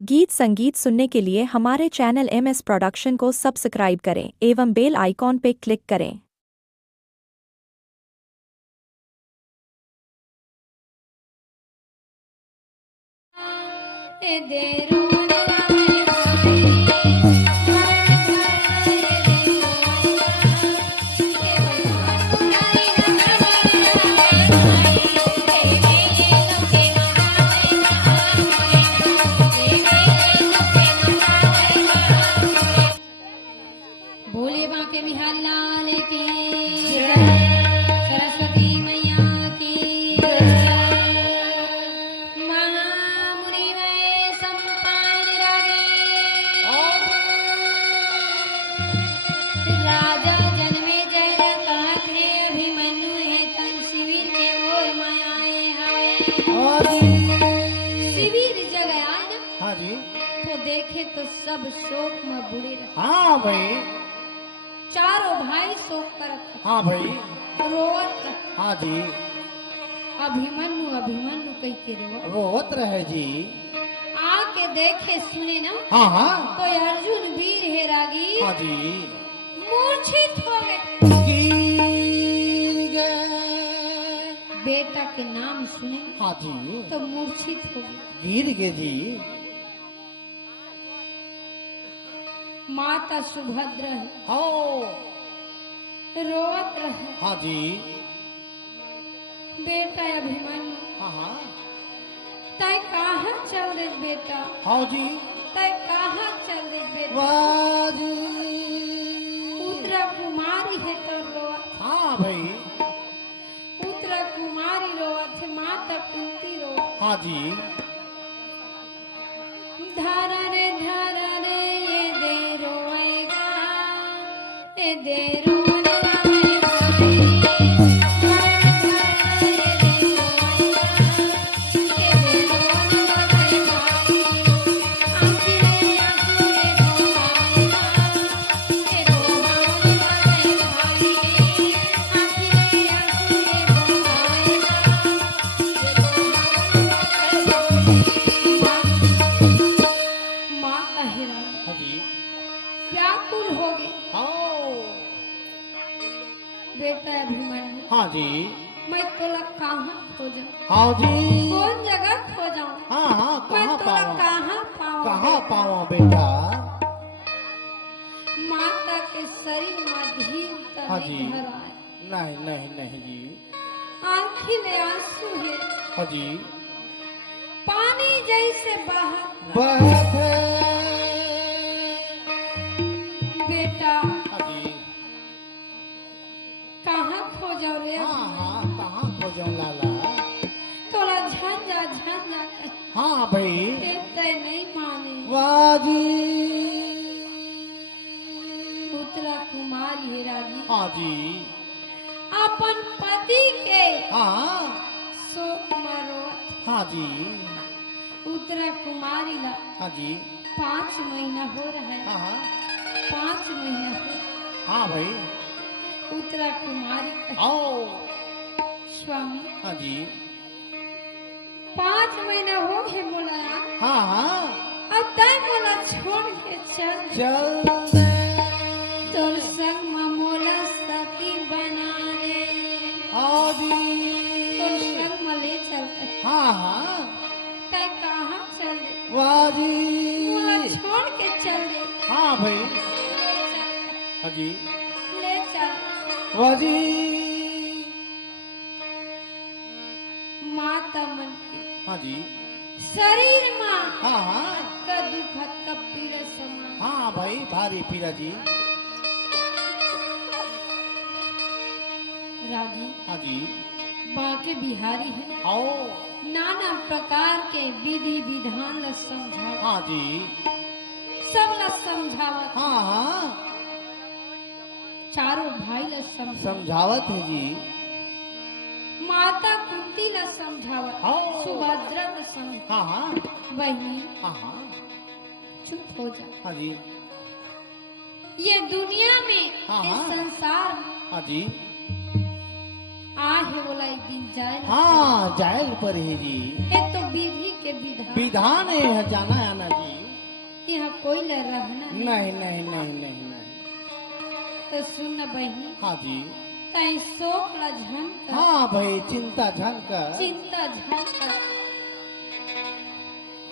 गीत संगीत सुनने के लिए हमारे चैनल MS प्रोडक्शन को सब्सक्राइब करें एवं बेल आइकॉन पर क्लिक करें। भोले बांके बिहारी लाल की सरस्वती मैया की महामुनि में संपान राजा जन्मे जय कहत है अभिमन्यु है तन शिविर के ओर मायाए है शिविर जग आए ना। हाँ जी। तो देखे तो सब शोक में बुरे रहे। हाँ भाई। चारों भाई शोक करत हाँ भाई। रोवत रहे। हाँ जी। अभिमन्यु अभिमन्यु कह के रोवत रहे जी। आके देखे सुने ना। हाँ हाँ। तो अर्जुन वीर है रागी। हाँ जी। मूर्छित हो गए। गिर गए। बेटा के नाम सुने हाँ जी। तो मूर्छित हो गए। गिर गए जी। माता सुभद्र है हाँ। रोवत रहे। हाँ जी। बेटा अभिमन्यु हाँ हाँ। तय कहाँ चल रहे बेटा। हाँ जी। तय कहाँ चल रहे बेटा। वाह जी। उत्तरा कुमारी है तो रोवत। हाँ भाई। उत्तरा कुमारी रोवत है माता कुंती रोवत। हाँ जी। धारा रे ये दे रोएगा ये दे रोने लगेगा। हाँ जी। व्याकुल हो गए। हाँ। बेटा अभिमन्यु हाँ जी। मैं तोला कहाँ खोजाऊं। हाँ जी। कौन जगह खोजाऊं। हाँ हाँ। मैं कहाँ तोला पाऊँ? कहाँ पाऊं। कहाँ पाऊँ बेटा? माता के शरीर में धीर हाँ तले जी। घर आए। नहीं नहीं नहीं जी। आँखी में आंसू है हाँ जी। पानी जैसे बहा। बहत है। बेटा हाँ जी। कहाँ खोजा रे। हाँ हाँ। कहाँ खोजूं लाला? तोला झंझा झंझा कर हाँ भाई। तय नहीं माने। वाह जी। उत्तरा कुमारी है राजी हाँ जी। अपन पति के हाँ। शोक मरो। हाँ जी। उत्तरा कुमारी ला हाँ जी। 5 महीना हो रहा है। हाँ हाँ। 5 महीना हो। हाँ भाई। उत्तरा कुमारी कहे, आओ। स्वामी हाँ जी। 5 महीना हो गए बोला। हाँ हाँ। अब तय मोला छोड़ के चल चल दे। तोर संग में मोला सती बना दे। हाँ जी। तोर संग में ले चल। हाँ हाँ। तय कहाँ चल दे। वाह जी। मोला छोड़ के चल दे। हाँ भाई। ले चल हाँ जी। ले चल। वाह जी। माता मन की हाँ जी। शरीर में हाँ हाँ। का दुखत का पीड़ा समान। हाँ भाई भारी पीरा जी। रागी हाँ जी। बांके बिहारी है आओ। नाना प्रकार के विधि विधान ल समझा। हाँ जी। सब ल समझावत। हाँ हाँ। चारों भाई ल समझा। समझावत है जी। माता कुंती ल समझावत। हाँ। सुभद्रा ल समझा। हाँ हाँ। बहनी हाँ हाँ। चुप हो जा। हाँ जी। ये दुनिया में हाँ, इस हाँ। संसार में हाँ जी। आहे बोला एक दिन जाए। हाँ जायल पर है जी। ये तो विधि के विधान। विधान है जाना आना जी। यहाँ कोई ल रहना है। नहीं नहीं नहीं नहीं नहीं। तो सुन बहनी हाँ जी। तई शोक ला झंक हाँ भाई चिंता झंक। चिंता झंक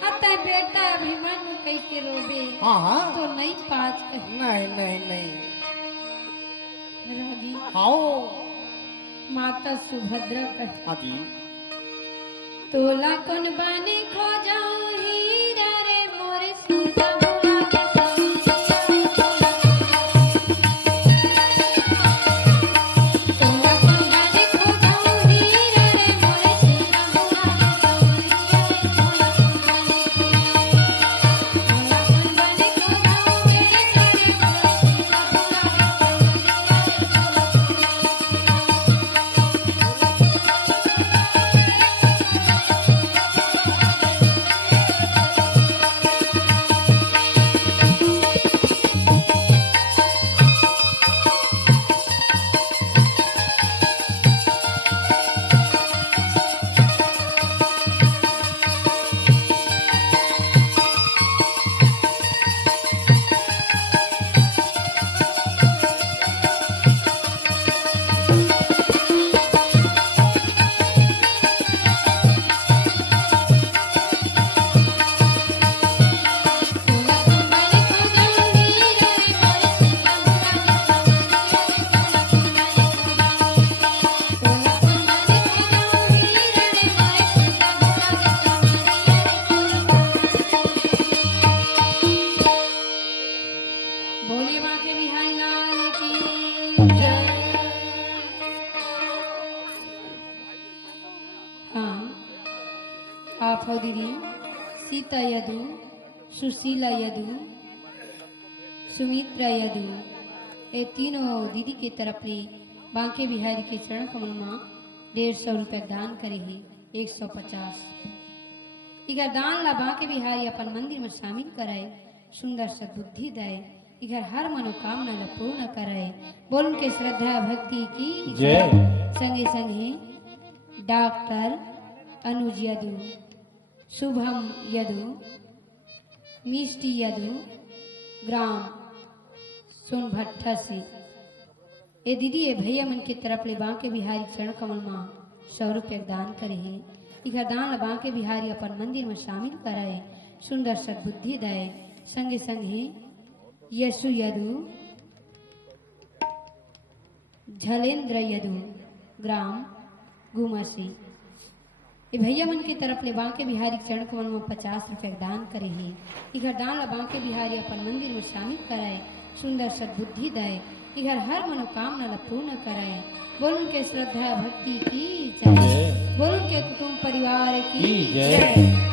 अतः बेटा अभिमन्यु कई के रोबे हाँ हाँ। तो नहीं पाच कही नहीं नहीं नहीं। रागी आओ। माता सुभद्रा कही हाँ जी। तोला कौन बानी खो जाऊं हीरा रे मोरे सीता भोला के संग। तोला कौन बानी खो जाऊं हीरा रे मोरे सीता भोला के संग। तोला कौन बानी खो जाऊं हीरा रे मोरे सीता भोले माँ के बिहारी लाल की हाँ आप हो दीदी सीता यदु सुशीला यदु सुमित्रा यदु ये तीनों दीदी के तरफ ले बांके बिहारी के चरण कमल माँ 150 रुपये दान करे ही 150 इधर दान ला बांके बिहारी अपन मंदिर में शामिल कराए सुंदर सद्बुद्धि दे इधर हर मनोकामना ला पूर्ण कराए बोल उनके श्रद्धा भक्ति की जय। संगे संगे डॉक्टर अनुज यदु शुभम यदु मिष्टी यदु ग्राम सोनभट्टा से ए दीदी ए भैया मन के तरफ ले बांके बिहारी चरण कमल माँ 100 रुपये दान करे है इधर दान ला बांके बिहारी अपन मंदिर में शामिल कराए सुंदर सद्बुद्धि दे संगे संगे यशु यदु झलेंद्र यदु ग्राम गुमसी ये भैया मन की तरफ ले बांके बिहारी चरण कमल में 50 रुपये दान करे है इधर दान ला बांके बिहारी अपन मंदिर में शामिल कराए सुंदर सद्बुद्धि दे इधर हर मनोकामना ला पूर्ण कराए बोल उनके श्रद्धा भक्ति की जय बोल उनके कुटुंब परिवार की जय।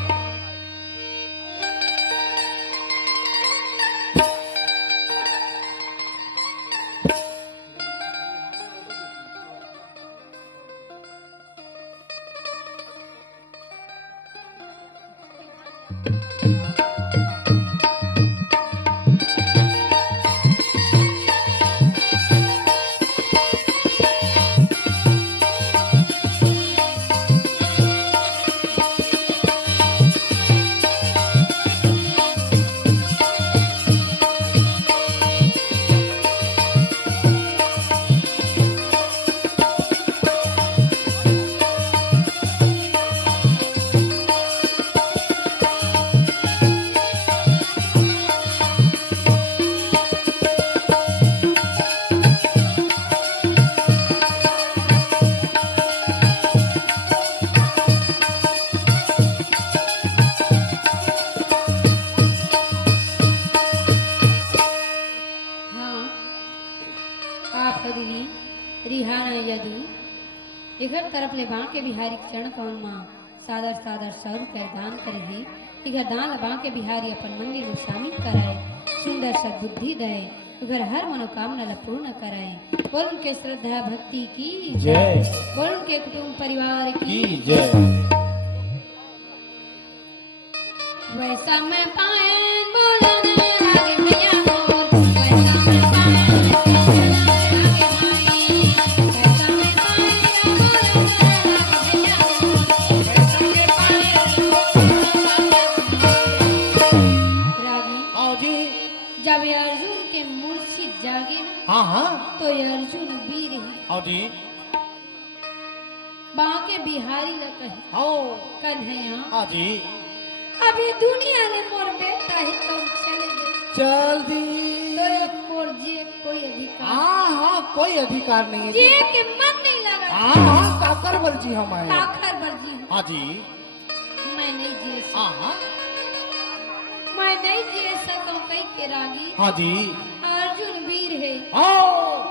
रिहाना यदु इधर तरफ ले बांके बिहारी चरण कवन माँ सादर सादर 100 रुपये दान करे ही इधर दान बांके बिहारी अपन मंदिर में शामिल कराए सुंदर सद्बुद्धि दे इधर हर मनोकामना ला पूर्ण कराए बोल उनके श्रद्धा भक्ति की जय बोल उनके कुटुंब परिवार की जय। वैसा मैं पाए बोलने आगे भैया मोर वैसा मैं पाए जागे ना हाँ हाँ तो ये अर्जुन वीर है हाँ जी बांके बिहारी ल कहे हाँ कन्हैया हाँ जी अभी दुनिया ने मोर बेटा है तो चले गए चल दी तो ये मोर जे कोई अधिकार हाँ हाँ कोई अधिकार नहीं है जे के मन नहीं लगा हाँ हाँ काकर बलजी हमारे ताखर बरजी हूँ हाँ जी मैं नहीं जी हाँ हाँ मैं नहीं जी सकूं कई के रागी हाँ जी अर्जुन वीर है हाँ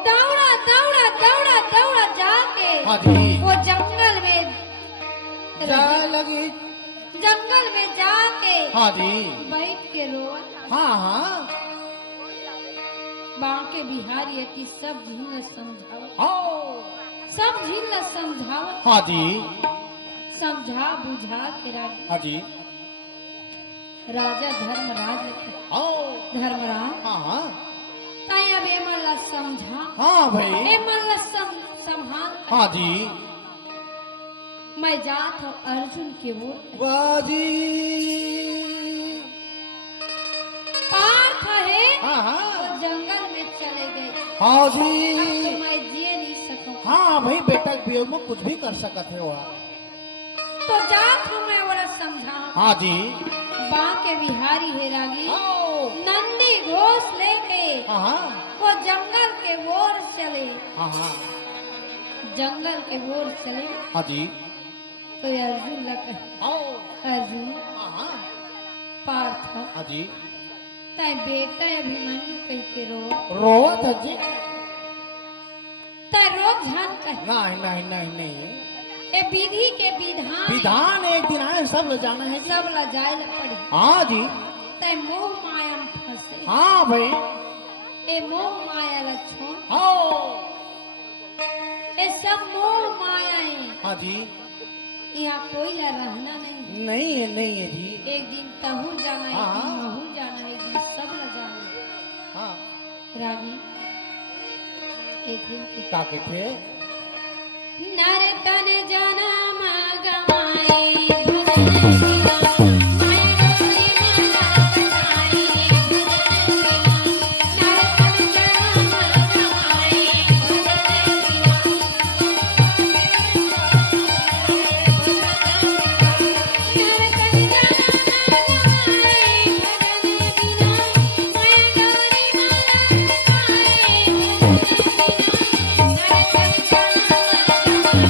दौड़ा दौड़ा दौड़ा दौड़ा जाके हाँ जी वो जंगल में जाए लगी जंगल में जाके हाँ जी बैठ के रोआ हाँ हाँ बांके बिहारी है कि सब झील समझाओ हाँ सब झील समझाओ हाँ जी समझा बुझा के रागी हाँ जी राजा धर्मराज लिखे हाँ धर्मराज हाँ हाँ ताई अब ये मल्ला समझा हाँ भाई ए मल्ला संभाल हाँ जी मैं जात हूँ अर्जुन के वो बाजी पार्थ है हाँ वो हाँ जंगल में चले गए हाँ अब जी तो मैं जिए नहीं सकूं हाँ भाई बेटा के वियोग में कुछ भी कर सकत है वहाँ तो जात हूँ मैं बड़ा समझा हाँ जी बांके बिहारी है रागी हाँ नंदी घोष लेके हाँ वो जंगल के ओर चले हाँ हाँ जंगल के ओर चले हाँ जी तो ये अर्जुन लग हाँ अर्जुन हाँ पार्थ हाँ जी ताई बेटा अभिमन्यु कह के रो रोवा था जी ताई रोक झान कह नहीं नहीं नहीं नहीं ए विधि के विधान विधान एक दिन आए सब ले जाना है जी सब ला जाए ला पड़ी हाँ जी ताई मोह माया में फंसे हाँ भाई ए मोह माया ला छोड़ हाँ ए सब मोह माया है हाँ जी यहाँ कोई ला रहना नहीं नहीं है जी एक दिन तहु जाना एक हाँ। दिन महू जाना एक दिन सब ला जाना हाँ रागी एक दिन की का के थे नर तन जनम गवाए भजन किया मैं डोली माला बनाई नर तन जनम गवाए भजन किया नर तन जनम गवाए भजन बिना मैं डोली माला बनाए भजन बिना नर तन जनम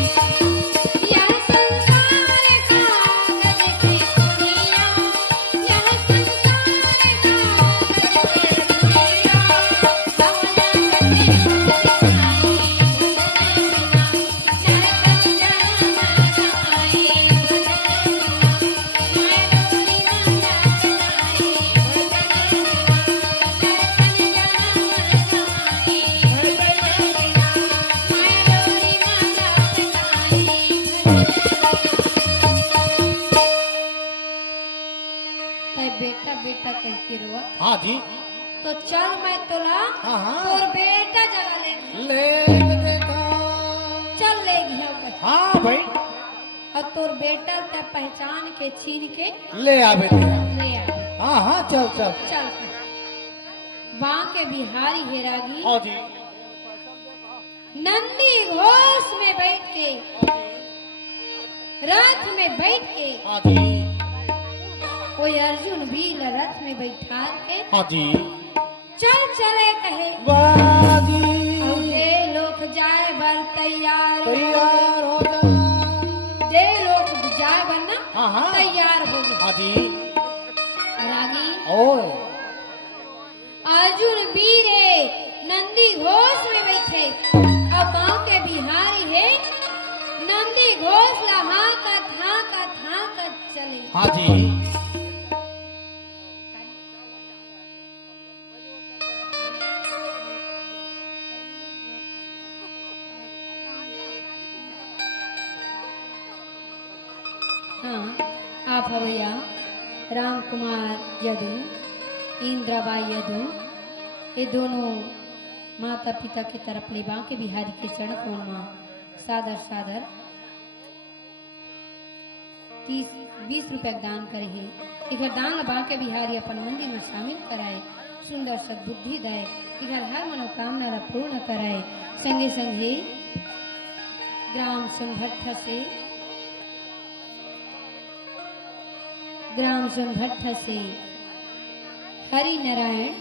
यह संसार कागज की दुनिया यह संसार कागज की दुनिया भवना सत्य दिखाई भजन बिना नरकन जनम गवाई भजन बिना मैं डोली माला बनाई भजन बिना नरकन जनम गवाई भजन बिना मैं डोली माला बनाई ताई बेटा बेटा कह के रोआ हाँ जी तो चल मैं तोला हाँ हाँ और बेटा जगा ले ले देखा चल ले गया कह। हाँ भाई और तोर बेटा ते पहचान के छीन के ले आवे ले ले आ हाँ हाँ चल चल चल बांके बिहारी हेरागी हाँ जी नंदी घोष में बैठ के रथ में बैठ के हाँ जी कोई अर्जुन भी रथ में बैठा के हाँ जी चल चले कहे बाजी और दे लोग जाए बर तैयार तैयार हो जा दे लोग जाए बनना हाँ हाँ तैयार हो गए हाँ जी रागी ओए अर्जुन वीर है नंदी घोष में बैठे और गांव के बिहारी है नंदी घोष ला हाँ का था कर चले। हाँ जी। हाँ, आप हो भैया राम कुमार यदु, इंद्राबाई यदु, ये दोनों माता पिता के तरफ ले बांके बिहारी के चरण कमल सादर सादर 30-20 रुपया दान करे है। इधर दान लबा के बिहारी अपन मंदिर में शामिल कराए, सुंदर सद्बुद्धि दाए, इधर हर मनोकामना ला पूर्ण कराए। संगे संगे ग्राम सोनभट्टा से हरि नारायण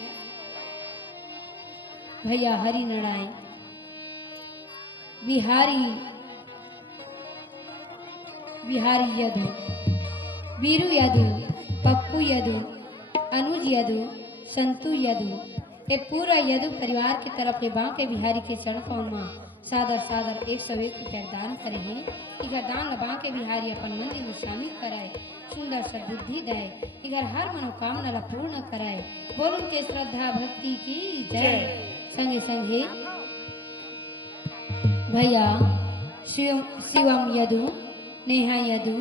भैया, हरि नारायण बिहारी यदु, वीरू यदु, पप्पू यदु, अनुज यदु, संतु यदु, ये पूरा यदु परिवार की तरफ ले बांके बिहारी के चरण पौनमा सादर सादर 101 रुपया दान करे हैं। इधर दान बांके बिहारी अपन मंदिर में शामिल कराए, सुंदर सद्बुद्धि दे, इधर हर मनोकामना ला पूर्ण कराए। बोल के श्रद्धा भक्ति की जय। संगे संगे भैया शिवम यदु, नेहा यदु,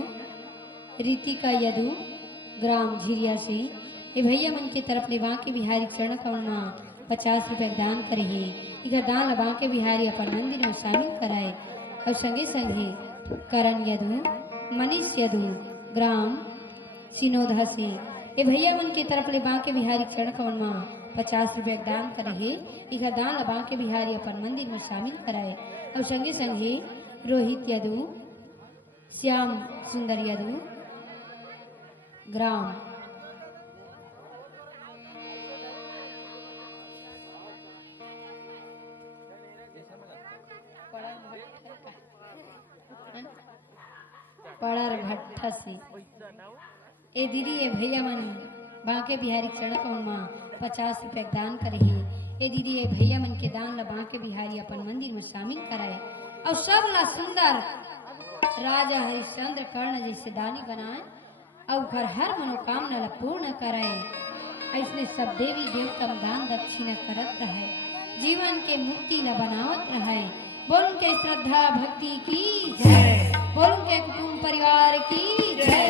रितिका यदु, ग्राम झिरिया से ये भैया मन की तरफ ले बांके बिहारी चरण कमल 50 रुपया दान करे है। इधर दान बांके बिहारी अपन मंदिर में शामिल कराए। और संगे संगे करण यदु, मनीष यदु, ग्राम सिनोधा से ये भैया मन की तरफ ले बांके बिहारी चरण कमल 50 रुपया दान करे है। इधर दान बांके बिहारी अपन मंदिर में शामिल कराए। और संगे संगे रोहित यदु, श्याम सुंदर यदु, ग्राम पड़र भट्टा से ए दीदी ये भैया मन बांके बिहारी चरण कमल 50 रुपया दान करे है। ए दीदी ये भैया मन के दान ला बांके बिहारी अपन मंदिर में शामिल कराए। और सब ला सुंदर राजा हरिश्चंद्र कर्ण जैसे दानी बनाए और घर हर मनोकामना ला पूर्ण कराए। ऐसने सब देवी देवता दान दक्षिणा करत रहे, जीवन के मुक्ति ला बनावत रहे। बोल के श्रद्धा भक्ति की जय, बोल के कुटुंब परिवार की जय।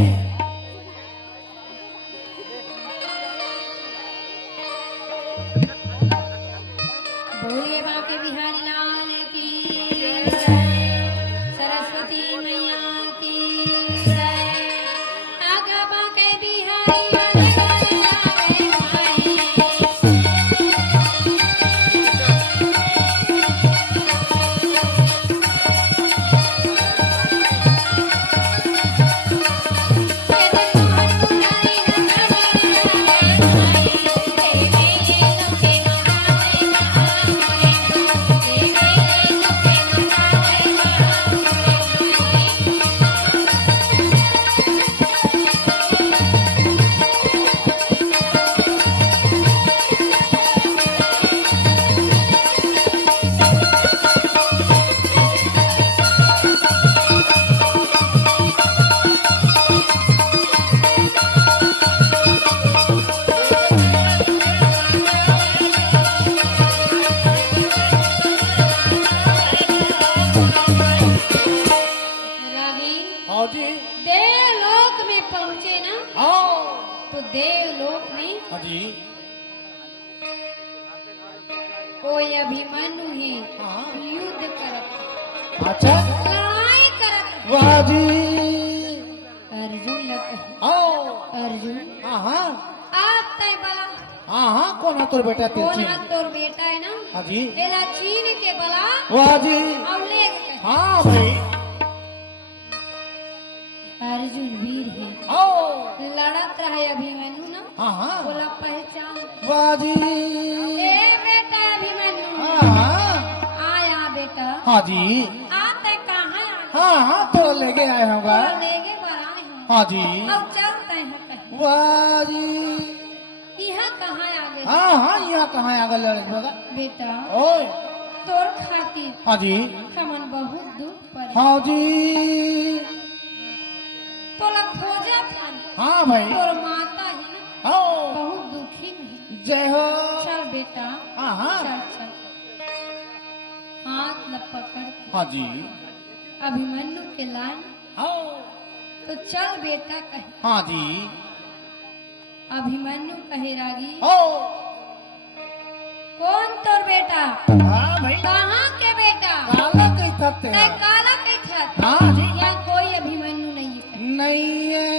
बोलिए बांके बिहारी लाल की जय, सरस्वती मैया की जय। आगा बांके बिहारी कोई अभिमन्यु है युद्ध करत, अच्छा लड़ाई करत। वाह जी। अर्जुन अर्जुन हाँ आप तय बला हाँ कौन है तोर बेटा? कौन है तोर बेटा है ना? हाँ जी। एला चीन के बला वाह जी। और ले गए। हाँ भाई अर्जुन वीर है, लड़त रहे अभिमन्यु ना। हाँ बोला पहचान। वाह जी। ए बेटा अभिमन्यु। हाँ आया बेटा। हाँ जी। आते कहाँ आए? हाँ तो लेके आए होगा। तो लेके बनाए हैं। हाँ जी। अब चलते हैं कहीं। वाह जी। यहाँ कहाँ आ गए? हाँ यहाँ कहाँ आ गए लड़के होगा बेटा ओए। तोर खातिर हाँ जी। हमन बहुत दुख पर। हाँ जी। तोला खोजा था हाँ भाई तोर माता है ना आओ बहुत दुखी नहीं। जय हो चल बेटा हाँ हाँ चल चल हाथ ल पकड़ हाँ जी अभिमन्यु के लान आओ तो चल बेटा कहे। हाँ जी अभिमन्यु कहे रागी आओ कौन तोर बेटा हाँ भाई कहाँ के बेटा काला कही थकते तय काला के छत हाँ जी यहाँ कोई अभिमन्यु नहीं है। नहीं है